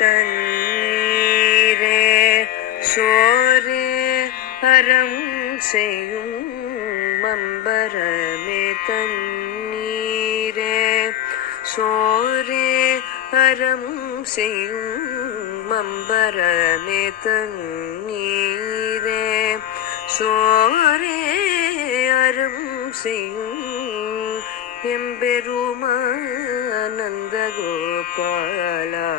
தண்ணீரே சோரே அறம் செய்யும் மம்பரமே தண்ணீரே சோரே அறம் செய்யும் மம்பரமே தண்ணீரே சோரே அறம் செய்யும் எம்பெருமானந்த கோபாலா.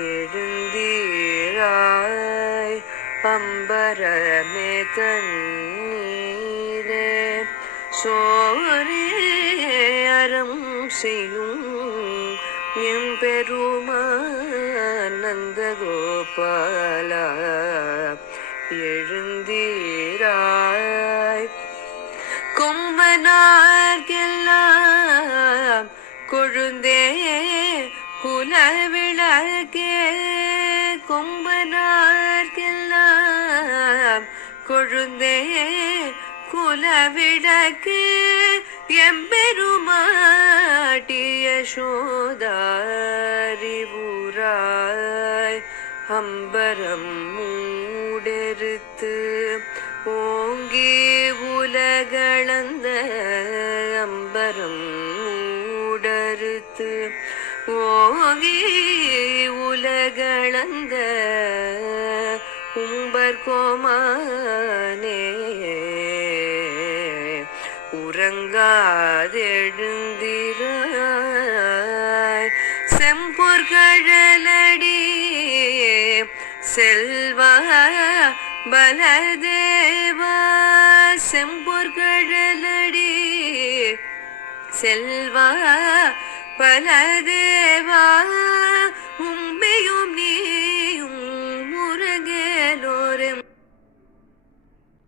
எழுந்தீராய் பம்பரமே தண்ணீரே. சோரே அறம் செய்யும் எம்பெருமானந்த கோபாலா எழுந்தீராய். கொம்பனார்கெல்லாம் கொழுந்தே குலவிளக்கே கொம்பனார்கெல்லாம் கொழுந்தே குலவிளக்கு எம்பெருமாட்டிய சோதாரிபுராய் அம்பரம் மூடெருத்து ஓங்கி உலகளந்த அம்பரம் கருத்து. ஓவி உலகளந்த உம்பர் கோமானே. உறங்காதெழுந்திராய். செம்பொற்கழலடி செல்வ பலதே. செல்வ பல